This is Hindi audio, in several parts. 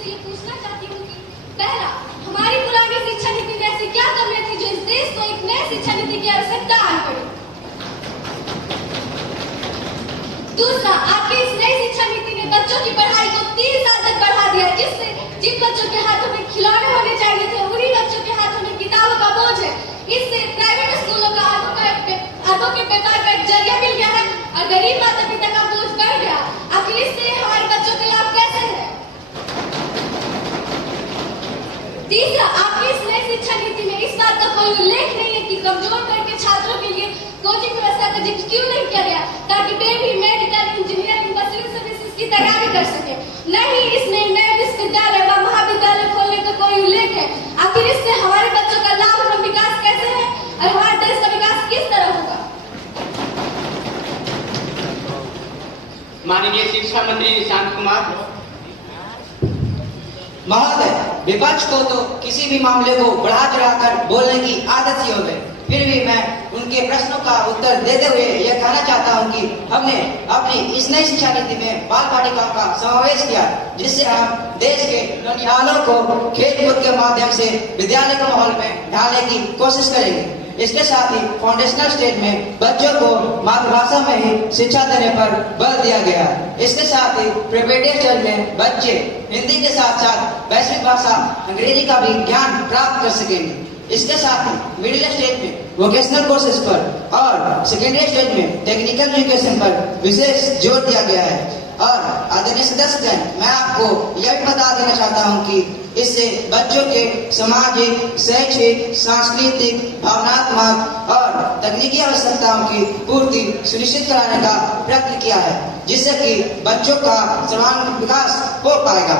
से ये पूछना चाहती हूँ कि पहला, हमारी पुरानी शिक्षा नीति में ऐसी क्या कमियां थी जो इस देश को एक नई शिक्षा नीति की आवश्यकता आन पड़ी? दूसरा, आपकी इस नई शिक्षा नीति ने बच्चों की पढ़ाई को 3 साल तक बढ़ा दिया, जिससे जिन बच्चों के हाथों में खिलौने होने चाहिए थे उन्हीं बच्चों के हाथों में किताबों का बोझ है। इससे प्राइवेट स्कूलों का अरबों के बेकार का एक जरिया मिल गया है और गरीब माता पिता का बोझ बढ़ गया। आखिर इससे हमारे बच्चों के लाभ कैसे है? तीसरा, आपकी इस नई शिक्षा नीति में इस बात का कोई उल्लेख नहीं है कि कमजोर वर्ग के छात्रों के लिए कोचिंग व्यवस्था का जिक्र क्यों नहीं किया गया ताकि वे भी मेडिकल, इंजीनियरिंग व सिविल सर्विसेज की तैयारी कर सके। नहीं, इसमें नए विश्वविद्यालय व महाविद्यालय खोलने का कोई उल्लेख है। आखिर इससे हमारे बच्चों का लाभ एवं विकास कैसे है और हमारे देश का विकास किस तरह होगा? माननीय शिक्षा मंत्री शांत कुमार। महोदय, विपक्ष को तो किसी भी मामले को बढ़ा चढ़ाकर बोलने की आदत ही हो गई। फिर भी मैं उनके प्रश्नों का उत्तर देते हुए यह कहना चाहता हूं कि हमने अपनी इस नई शिक्षा नीति में बाल बालिकाओं का समावेश किया, जिससे हम देश के नौनिहालों को खेल कूद के माध्यम से विद्यालय के माहौल में ढालने की कोशिश करेंगे। इसके साथ ही फाउंडेशनल स्टेज में बच्चों को मातृभाषा में ही शिक्षा देने पर बल दिया गया है। इसके साथ ही प्रिपरेटरी स्टेज में बच्चे हिंदी के साथ साथ वैश्विक भाषा अंग्रेजी का भी ज्ञान प्राप्त कर सकेंगे। इसके साथ ही मिडिल स्टेज में वोकेशनल कोर्सेज पर और सेकेंडरी स्टेज में टेक्निकल एजुकेशन पर विशेष जोर दिया गया है। और आदरणीय सदस्य, मैं आपको यह भी बता देना चाहता हूं कि इससे बच्चों के सामाजिक, शैक्षिक, सांस्कृतिक, भावनात्मक और तकनीकी आवश्यकताओं की पूर्ति सुनिश्चित कराने का प्रयत्न किया है, जिससे कि बच्चों का सर्वांगीण विकास हो पाएगा।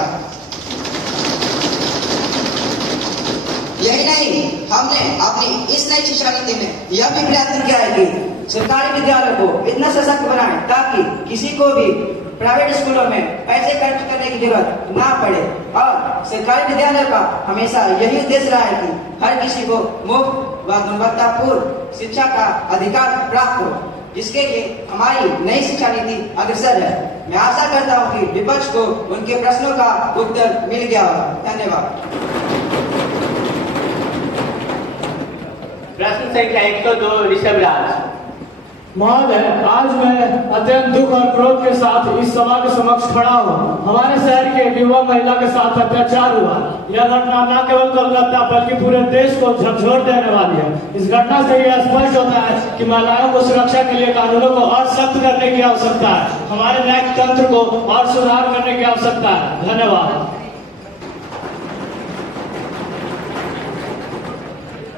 यही नहीं, हमने अपनी इस नई शिक्षा नीति में यह भी प्रयत्न किया है कि सरकारी विद्यालयों को इतना सशक्त बनाएं ताकि किसी को भी प्राइवेट स्कूलों में पैसे खर्च करने की जरूरत ना पड़े। और सरकारी विद्यालयों का हमेशा यही उद्देश्य रहा है कि हर किसी को मुफ्त व गुणवत्तापूर्ण शिक्षा का अधिकार प्राप्त हो, जिसके लिए हमारी नई शिक्षा नीति अग्रसर है। मैं आशा करता हूँ कि विपक्ष को उनके प्रश्नों का उत्तर मिल गया होगा। धन्यवाद। प्रश्न संख्या 102 ऋषभ राज। महोदय, आज मैं अत्यंत दुख और क्रोध के साथ इस सभा के समक्ष खड़ा हूँ। हमारे शहर के युवा महिला के साथ अत्याचार हुआ। यह घटना न केवल कोलकाता बल्कि पूरे देश को झकझोर देने वाली है। इस घटना से यह स्पष्ट होता है कि महिलाओं को सुरक्षा के लिए कानूनों को और सख्त करने की आवश्यकता है। हमारे न्यायिक तंत्र को और सुधार करने की आवश्यकता है। धन्यवाद।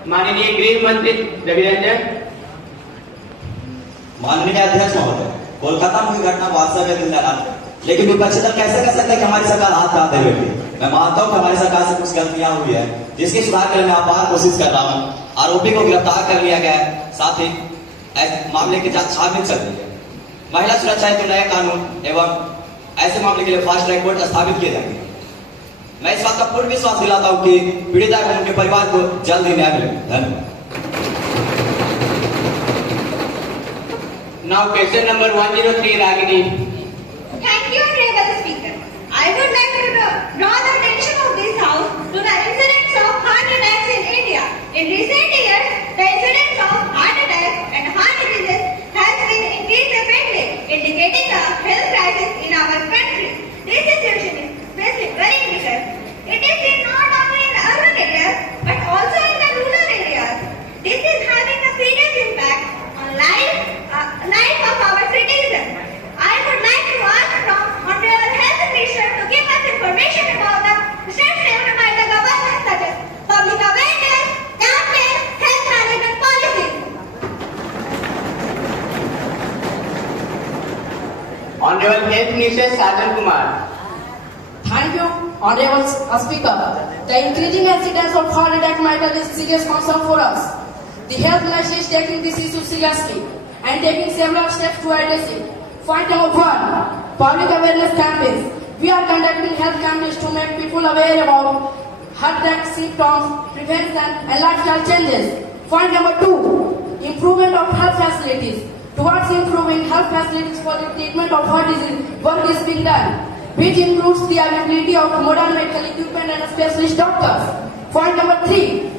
माननीय गृह मंत्री रवि रंजन। माननीय अध्यक्ष महोदय, कोलकाता में हुई घटना वास्तव में दिल दहला है, लेकिन विपक्षी दल कैसे कर सकते हैं कि हमारी सरकार हाथ कांपते हुए थी। मैं मानता हूं कि हमारी सरकार से कुछ गलतियां हुई है, जिसके सुधार के लिए मैं अपार कोशिश कर रहा हूं। आरोपी को गिरफ्तार कर लिया गया है, साथ ही मामले की जांच छानबीन चल रही है। महिला सुरक्षा हेतु नए कानून एवं ऐसे मामले के लिए फास्ट ट्रैक कोर्ट स्थापित किए जाएंगे। मैं इस बात का पूर्ण विश्वास दिलाता हूँ कि पीड़िता एवं उनके परिवार को जल्द ही न्याय मिलेगा। धन्यवाद। Now question number 103 Ragini. Thank you, Honorable Speaker. I would like to draw the attention of this House to the incidence of heart attacks in India. In recent years, the incidence of heart attacks and heart diseases has been increased rapidly, indicating a health crisis in our country. This situation is especially very critical. It is not only in urban areas but also in the rural areas. This is having a serious impact on life of our citizens. I would like to ask from Honorable Health Minister to give us information about the steps taken by the government, such as public awareness, campaigns, health management policies. Honorable Health Minister Sajan Kumar. Thank you, Honorable Speaker. The increasing incidence of heart attack matter is serious concern for us. The Health Ministry is taking this issue seriously and taking several steps to address it. Point number 1, public awareness campaigns. We are conducting health campaigns to make people aware about heart attack symptoms, prevention and lifestyle changes. Point number 2, improvement of health facilities. Towards improving health facilities for the treatment of heart disease, work is being done. which includes the availability of modern medical equipment and specialist doctors. Point number 3,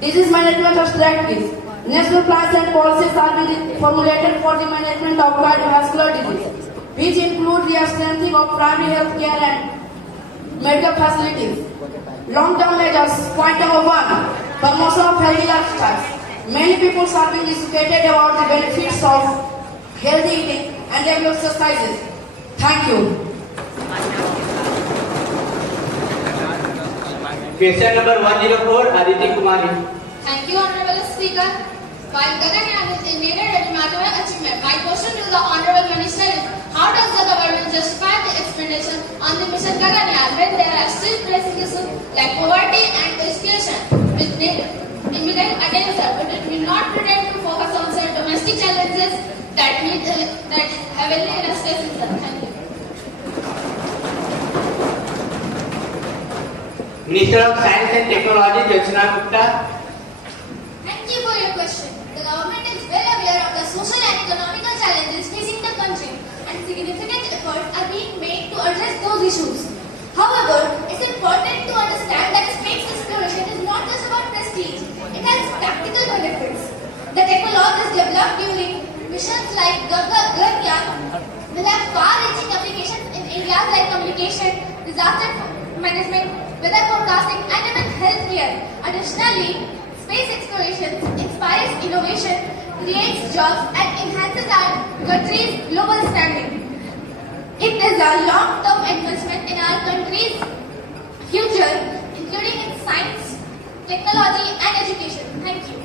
disease management strategies. National plans and policies are being formulated for the management of cardiovascular disease, which include the strengthening of primary health care and medical facilities. Long-term measures. Point number 1, promotion of healthy lifestyles. Many people are being educated about the benefits of healthy eating and regular exercises. Thank you. Question number 104, Aditi Kumari. Thank you, Honorable Speaker. While Gaganyaan is a major remarkable achievement, my question to the Honorable Minister is, how does the government justify the expenditure on the mission Gaganyaan when there are still pressing issues like poverty and education, which need immediate attention, but it will not pretend to focus on some domestic challenges that heavily illustrate them. Thank you. Minister of Science and Technology, Jyotsna Gupta. Thank you for your question. The government is well aware of the social and economical challenges facing the country, and significant efforts are being made to address those issues. However, it's important to understand that space exploration is not just about prestige, it has practical benefits. The technologies developed during missions like Gaganyaan will have far-reaching applications in areas like communication, disaster management, weather forecasting, and even healthcare. Additionally, space exploration inspires innovation, creates jobs, and enhances our country's global standing. It is a long-term investment in our country's future, including in science, technology, and education. Thank you.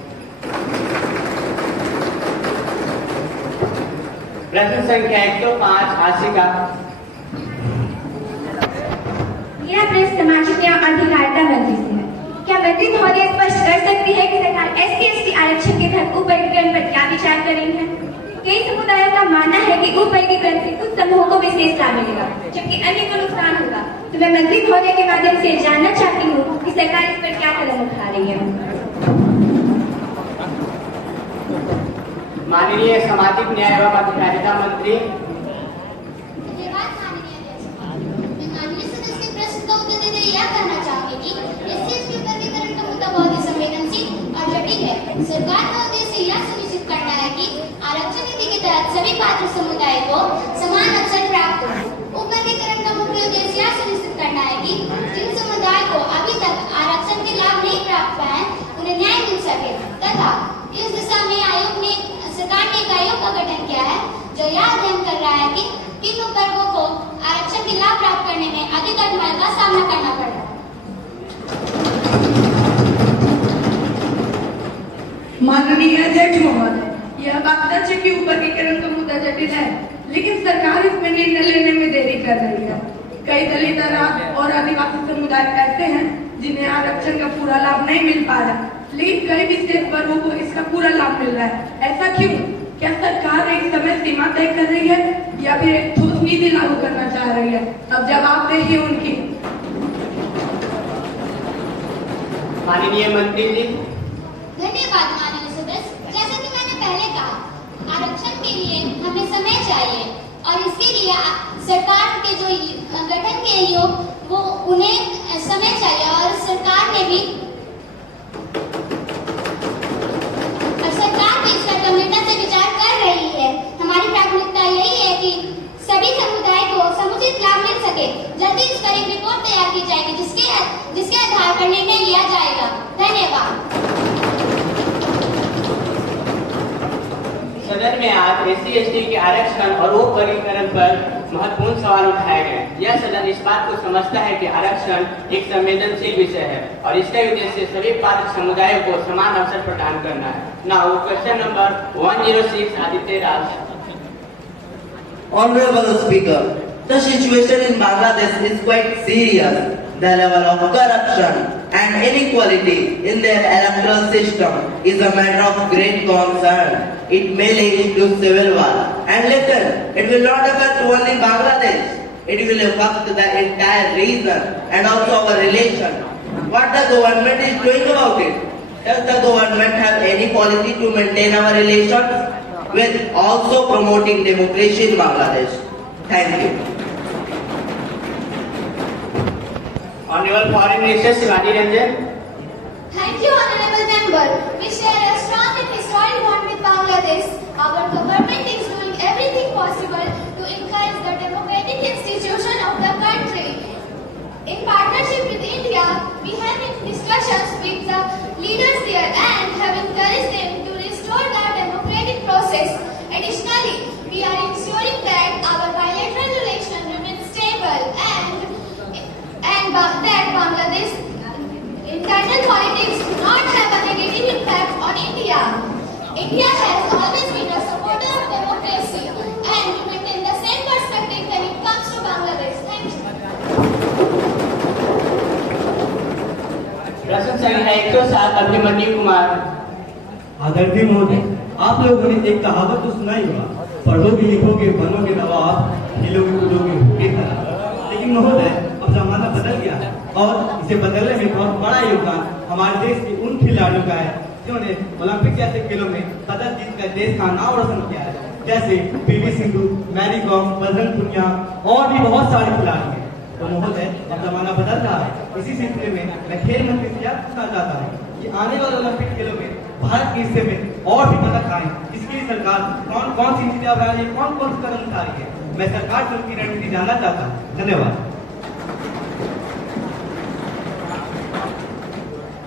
प्रश्न संख्या 105, आशिका. मेरा प्रश्न सामाजिक न्याय और अधिकारिता मंत्री से है। क्या मंत्री महोदय स्पष्ट कर सकती है कि सरकार SC/ST आरक्षण के तहत उपवर्गीकरण पर क्या विचार कर रही है? कई समुदायों का मानना है कि उपवर्गीकरण से कुछ समूहों को विशेष लाभ मिलेगा, जबकि अन्य को नुकसान होगा। तो मैं मंत्री महोदय के माध्यम से जानना चाहती हूँ कि सरकार इस पर क्या कदम उठा रही है। माननीय सामाजिक न्याय एवं अधिकारिता मंत्री. माननीय सदस्य के प्रश्न का उत्तर देते हुए यह कहना चाहूंगी कि SC/ST वर्गीकरण का मुद्दा बहुत ही संवेदनशील और जटिल है। सरकार का उद्देश्य यह सुनिश्चित करना है कि आरक्षण नीति के तहत सभी पात्र समुदाय को समान अवसर प्राप्त हो। उपवर्गीकरण का मुख्य उद्देश्य यह सुनिश्चित करना है कि जिन समुदाय को अभी तक आरक्षण के लाभ नहीं प्राप्त हुए हैं, उन्हें न्याय मिल सके तथा इस दिशा में सरकार ने एक आयोग का गठन किया है जो यह अध्ययन कर रहा है कि किन वर्गों को आरक्षण के लाभ प्राप्त करने में अधिक कठिनाई का सामना करना पड़ रहा है। माननीय अध्यक्ष महोदय, यह बात सच है कि उपवर्गीकरण का मुद्दा जटिल है, लेकिन सरकार इसमें निर्णय लेने में देरी कर रही है। कई दलित और आदिवासी समुदाय ऐसे हैं जिन्हें आरक्षण का पूरा लाभ नहीं मिल पा रहा, लेकिन कई विशेष वर्गों को इसका पूरा लाभ मिल रहा है। ऐसा क्यों? क्या सरकार एक समय सीमा तय कर रही है या फिर एक ठोस नीति लागू करना चाह रही है? अब जवाब देखिए उनकी। माननीय मंत्री जी. धन्यवाद माननीय सदस्य। जैसा कि मैंने पहले कहा, आरक्षण के लिए हमें समय चाहिए और इसके लिए सरकार के जो गठन के योग वो उन्हें समय चाहिए और सरकार ने भी इसका गंभीरता से विचार कर रही है। हमारी प्राथमिकता यही है कि सभी समुदाय को समुचित लाभ मिल सके। जल्दी इस पर एक रिपोर्ट तैयार की जाएगी जिसके आधार पर निर्णय लिया जाएगा। धन्यवाद। सदन में आज SC/ST के आरक्षण और उपवर्गीकरण पर महत्वपूर्ण सवाल उठाए गए। यह सदन इस बात को समझता है कि आरक्षण एक संवेदनशील विषय है और इसका उद्देश्य सभी पात्र समुदायों को समान अवसर प्रदान करना है। Now question number 106, Aditya Raj. Honorable Speaker, the situation in Bangladesh is quite serious. The level of corruption and inequality in their electoral system is a matter of great concern. It may lead to civil war. And listen, it will not affect only Bangladesh. It will affect the entire region and also our relation. What the government is doing about it? Does the government have any policy to maintain our relations with also promoting democracy in Bangladesh? Thank you. Honorable Foreign Minister Shivani Ranjan. Thank you, Honorable Member. We share a strong and historic bond with Bangladesh. Our government is doing everything possible to encourage the democratic institution of the country. In partnership with India, we have been discussions with the leaders there and have encouraged them to restore the democratic process. Additionally, we are ensuring that our bilateral relations remain stable and that Bangladesh internal politics do not have a negative impact on India. India has always been a supporter of democracy and we maintain the same perspective when it comes to Bangladesh. Thank you. प्रश्न संख्या 107 अभिमन्यु कुमार। आदरणीय महोदय, आप लोगों ने एक कहावत तो सुना ही होगा, पढ़ोगे लिखोगे बनोगे नवाब, खेलोगे कूदोगे की तरह। लेकिन महोदय, अब जमाना बदल गया है और इसे बदलने में बहुत बड़ा योगदान हमारे देश के उन खिलाड़ियों का है जिन्होंने ओलंपिक जैसे खेलों में पदक जीतकर देश का नाम रोशन किया है, जैसे पीवी सिंधु, मैरी कॉम, बजरंग पुनिया और भी बहुत सारे खिलाड़ी हैं। तो महोदय, अब जमाना बदल रहा है, इसी सिलसिले में मैं खेल मंत्री से यह पूछना चाहता हूँ कि आने वाले ओलंपिक खेलों में भारत के हिस्से में और भी पदक आए, इसके लिए सरकार कौन सी नीति अपना रही है, कौन कौन से कदम उठा रही है, मैं सरकार से उनकी रणनीति जानना चाहता हूँ। धन्यवाद।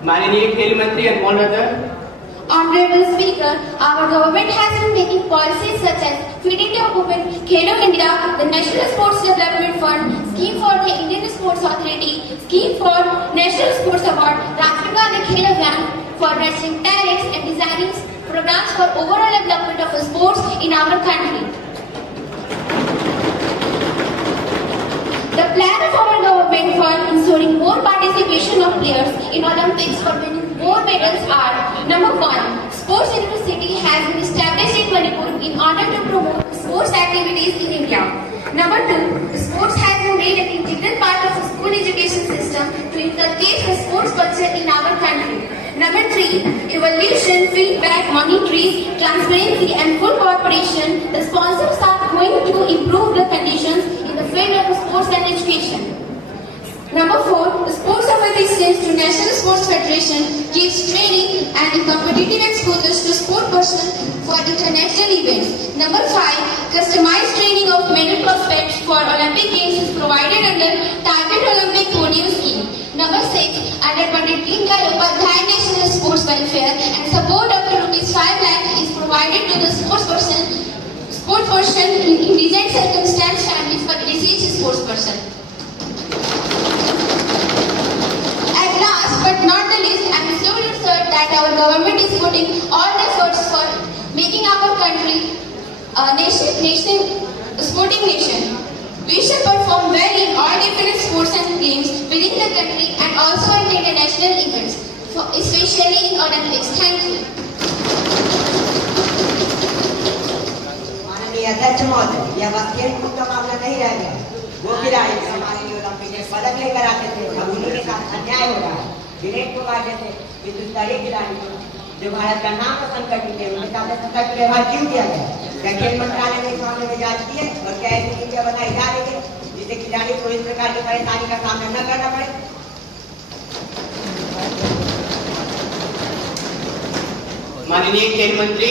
माननीय खेल मंत्री अनमोल रतन। Honorable Speaker, our government has been making policies such as Fit India Movement, Khelo India, the National Sports Development Fund, Scheme for the Indian Sports Authority, Scheme for National Sports Award, Rajiv Gandhi Khel Abhiyan for nurturing talents and designing programs for overall development of sports in our country. The plan of our government for ensuring more participation of players in Olympics for winning more medals are: number 1, Sports University has been established in Manipur in order to promote sports activities in India. Number 2, sports has been made an integral part of the school education system to inculcate the sports culture in our country. Number 3, evaluation, feedback, monitoring, transparency and full cooperation. The sponsors are going to improve the conditions in the field of sports and education. Number 4, the sports of assistance to National Sports Federation gives training and competitive exposure to sport personnel for international events. Number 5, customized training of medal prospects for Olympic Games is provided under Target Olympic Podium Scheme. Number 6, under Pandit Deendayal Upadhyay National Sports Welfare and support up to Rs 5 lakh is provided to the sports person in indigent circumstance families for deceased sports person. But not the least, I am sure you sir that our government is putting all the efforts for making our country a sporting nation. We should perform well in all different sports and games within the country and also in international events, especially in Olympics. Thank you. माननीय अध्यक्ष महोदय, यह बस खेल कूद का मामला नहीं रह गया। वो खिलाड़ी हमारे लिए ओलंपिक में पदक लेकर आते थे, अब उन्हीं के साथ अन्याय हो रहा है। विनेश कुमार जैसे हिंदुस्तानी खिलाड़ी जो भारत का नाम रोशन कर चुके हैं, उनके साथ ऐसा व्यवहार क्यों किया गया? क्या खेल मंत्रालय ने इस मामले में जांच की है और क्या ऐसी नीतियां बनाई जा रही है जिससे खिलाड़ियों को इस प्रकार की परेशानी का सामना न करना पड़े? माननीय खेल मंत्री।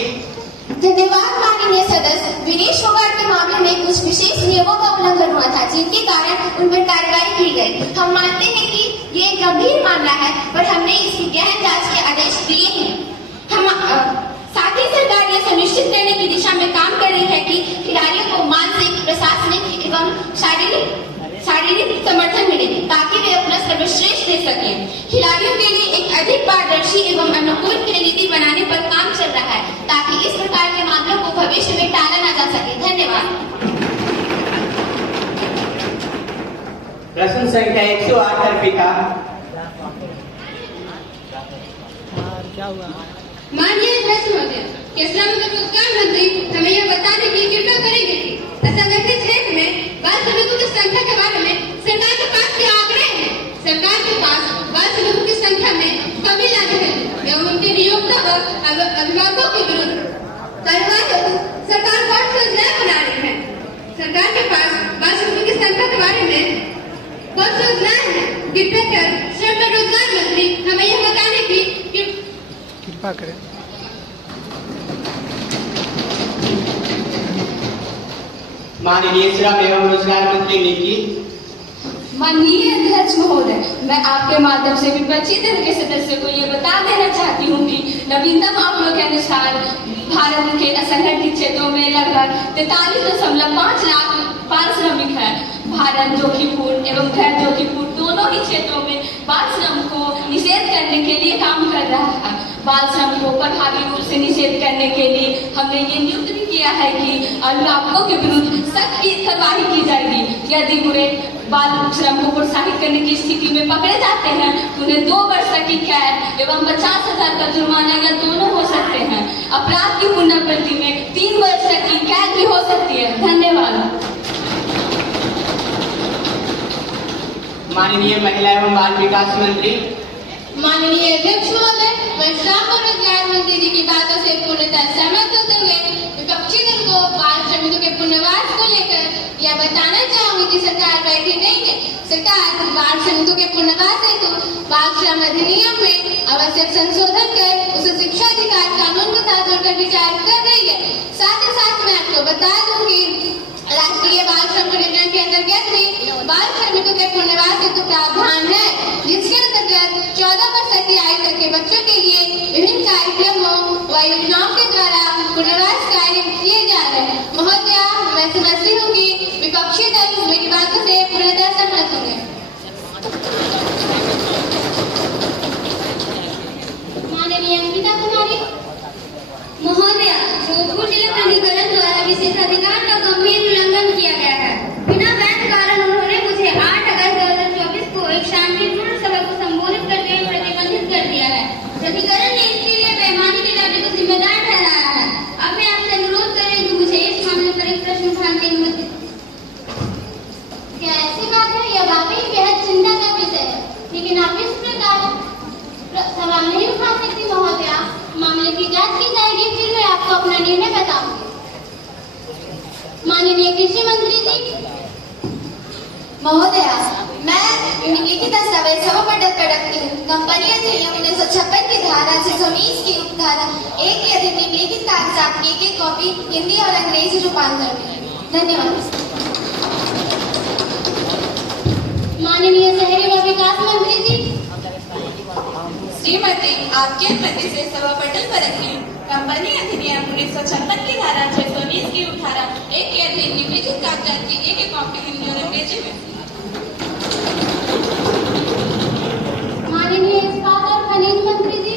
धन्यवाद माननीय सदस्य। विनेश फोगाट के मामले में कुछ विशेष नियमों का उल्लंघन हुआ था, जिनके कारण उन पर कार्रवाई की गई। हम मानते हैं कि ये एक गंभीर मामला है, पर हमने इसकी गहन जांच के आदेश दिए हैं। हम साथ ही सरकार यह सुनिश्चित करने की दिशा में काम कर रही है कि खिलाड़ियों को मानसिक, प्रशासनिक एवं शारीरिक समर्थन मिले, ताकि वे अपना सर्वश्रेष्ठ दे सकें। खिलाड़ियों के लिए एक अधिक पारदर्शी एवं अनुकूल नीति बनाने पर काम चल रहा है, ताकि इस प्रकार के मामलों को भविष्य में टाला न जा सके। धन्यवाद। प्रश्न संख्या 108 अर्पिता। माननीय अध्यक्ष महोदय, श्रम एवं रोजगार मंत्री हमें यह बताने की कृपा करेंगे कि असंगठित क्षेत्र में बाल श्रमिकों की संख्या के बारे में सरकार के पास क्या आंकड़े हैं? सरकार के पास बाल श्रमिकों की संख्या में कमी लाने है एवं उनके नियोक्ता व अभिभावकों के विरुद्ध कार्रवाई हेतु सरकार कौन सी योजनाएं बना रही है? सरकार के पास बाल श्रमिकों की संख्या के बारे में कौन सी योजनाएं हैं? कृपया कृपा करें। माननीय श्रम एवं रोजगार मंत्री निकी। माननीय अध्यक्ष महोदय, मैं आपके माध्यम से विपक्षी दल के सदस्यों को ये बता देना चाहती हूँ कि नवीनतम आंकड़ों के अनुसार भारत के असंगठित क्षेत्रों में लगभग 43.5 लाख बाल श्रमिक है। भारत जोखिमपूर्ण एवं गैर जोखिमपूर्ण दोनों ही क्षेत्रों में बाल श्रम को निषेध करने के लिए काम कर रहा है। बाल श्रम को प्रभावी रूप से निषेध करने के लिए हमने ये नियुक्त भी किया है कि अभिभावकों के विरुद्ध सख्त कार्रवाई की जाएगी। यदि बुरे बाल श्रम को प्रोत्साहित करने की स्थिति में पकड़े जाते हैं तो उन्हें 2 वर्ष तक की कैद एवं 50,000 का जुर्माना या दोनों हो सकते हैं। अपराध की पुनरावृत्ति में 3 वर्ष तक की कैद भी हो सकती है। धन्यवाद। माननीय महिला एवं बाल विकास मंत्री। माननीय अध्यक्ष महोदय, मैं श्रम और रोजगार मंत्री जी की बातों से पूर्णतः सहमत होते हुए विपक्षी दल को बाल श्रमिकों के पुनर्वास को लेकर यह बताना चाहूंगी कि सरकार बैठी नहीं है। सरकार बाल श्रमिकों के पुनर्वास हेतु बाल श्रम अधिनियम में आवश्यक संशोधन कर उसे शिक्षा अधिकार कानून के साथ जोड़कर विचार कर रही है। साथ ही साथ मैं आपको बता दूं कि राष्ट्रीय बाल श्रम अधिनियम के अंतर्गत भी बाल श्रमिकों के पुनर्वास हेतु प्रावधान है, जिसके अंतर्गत 14 वर्ष की आयु तक के बच्चों के लिए विभिन्न कार्यक्रमों व योजनाओं के द्वारा पुनर्वास कार्य किए जा रहे हैं। महोदय, मैं समझती हूँ कि विपक्षी दल मेरी बातों से पूर्णतः सहमत होंगे। माननीय अंकिता कुमारी महोदय, जोधपुर जिला प्राधिकरण द्वारा विशेषाधिकार का गंभीर उल्लंघन किया गया है। बिना वैध कारण उन्होंने मुझे 8 अगस्त 2024 को एक शांतिपूर्ण सभा को संबोधित करते हुए प्रतिबंधित कर दिया है। प्राधिकरण ने इसके लिए बेईमानी के दावे को जिम्मेदार ठहराया है। अब मैं आपसे अनुरोध कर रही हूँ मुझे इस मामले पर एक प्रश्न उठाने की अनुमति। क्या ऐसी बात है? यह वाकई बेहद चिंता का विषय है, लेकिन आप इस प्रकार सवाल नहीं उठा सकती। महोदया, मामले की जांच की जाएगी, फिर मैं आपको अपना निर्णय बताऊंगी। माननीय कृषि मंत्री जी महोदया, मैं निम्नलिखित दस्तावेज सभा पटल पर रखती हूँ। कंपनी अधिनियम 1956 की धारा 619 की उपधारा 1 के अधीन निम्नलिखित कागजात की एक कॉपी हिंदी और अंग्रेजी रूपांतर में। धन्यवाद। माननीय शहरी व विकास मंत्री जी। श्रीमती, आपके अनुमति से सभा पटल पर रखी कंपनी अधिनियम 1956 की धारा 619 की उपधारा 1 के अधीन निम्नलिखित कागजात की एक कॉपी हिंदी और अंग्रेजी में। माननीय इस्पात और खनिज मंत्री जी।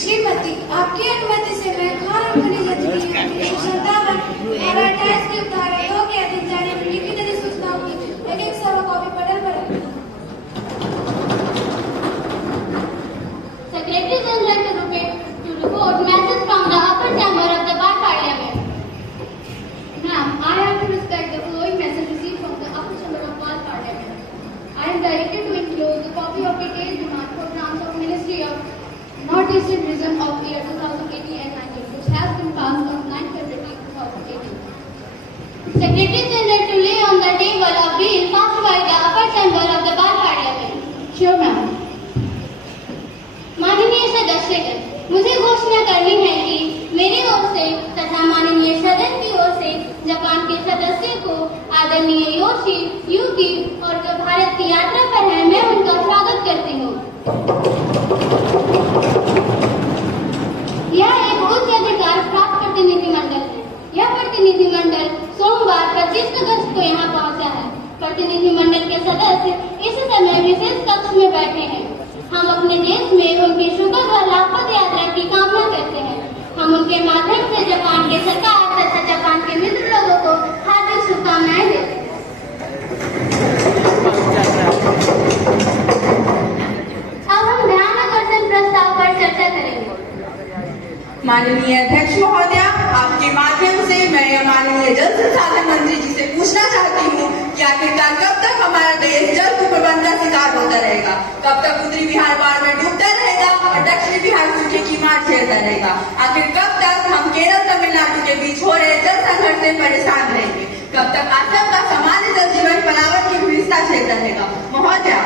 श्रीमती, आपकी अनुमति से मैं खान और खनिज अधिनियम 1957 धारा 28 की उपधारा 2 के अधीन जारी निम्नलिखित अधिसूचनाओं की एक सभा कॉपी पटल पर रखती हूँ। Secretary General to report message from the upper chamber of the Bar Parliament. Ma'am, I have to respect the following message received from the upper chamber of Bar Parliament. I am directed to enclose the copy of detailed demand for grants of Ministry of Northeastern Region of year 2018 and 19, which has been passed on 9 February 2018. Secretary General to lay on the table a bill passed by the upper chamber of the Bar Parliament. Sure, ma'am. माननीय सदस्यगण, मुझे घोषणा करनी है कि मेरी ओर से तथा माननीय सदन की ओर से जापान के सदस्य को आदरणीय योशी युकी और जो भारत की यात्रा पर है, मैं उनका स्वागत करती हूँ। यह एक उच्च अधिकार प्राप्त प्रतिनिधिमंडल है। यह प्रतिनिधिमंडल सोमवार 25 अगस्त को यहाँ पहुँचा है। प्रतिनिधिमंडल के सदस्य इस समय विशेष कक्ष में बैठे हैं। हम अपने देश में उनकी सुखद व लाभप्रद यात्रा की कामना करते हैं। हम उनके माध्यम से जापान के सरकार तथा जापान के मित्र लोगों को हार्दिक शुभकामनाएं देते हैं। अब हम ध्यानाकर्षण प्रस्ताव पर चर्चा करेंगे। माननीय अध्यक्ष महोदया, आपके माध्यम से मैं माननीय जल संसाधन मंत्री जी से पूछना चाहती हूँ कि आखिरकार कब तक हमारा देश जल कुप्रबंध का शिकार होता रहेगा? कब तक उत्तरी बिहार बाढ़ में डूबता रहेगा और दक्षिणी बिहार सूखे की मार झेलता रहेगा? आखिर कब तक हम केरल तमिलनाडु के बीच हो रहे जल संघर्ष से परेशान रहेंगे? कब तक असम का सामान्य जल जीवन पलावट की भूमिका झेलता रहेगा? महोदया,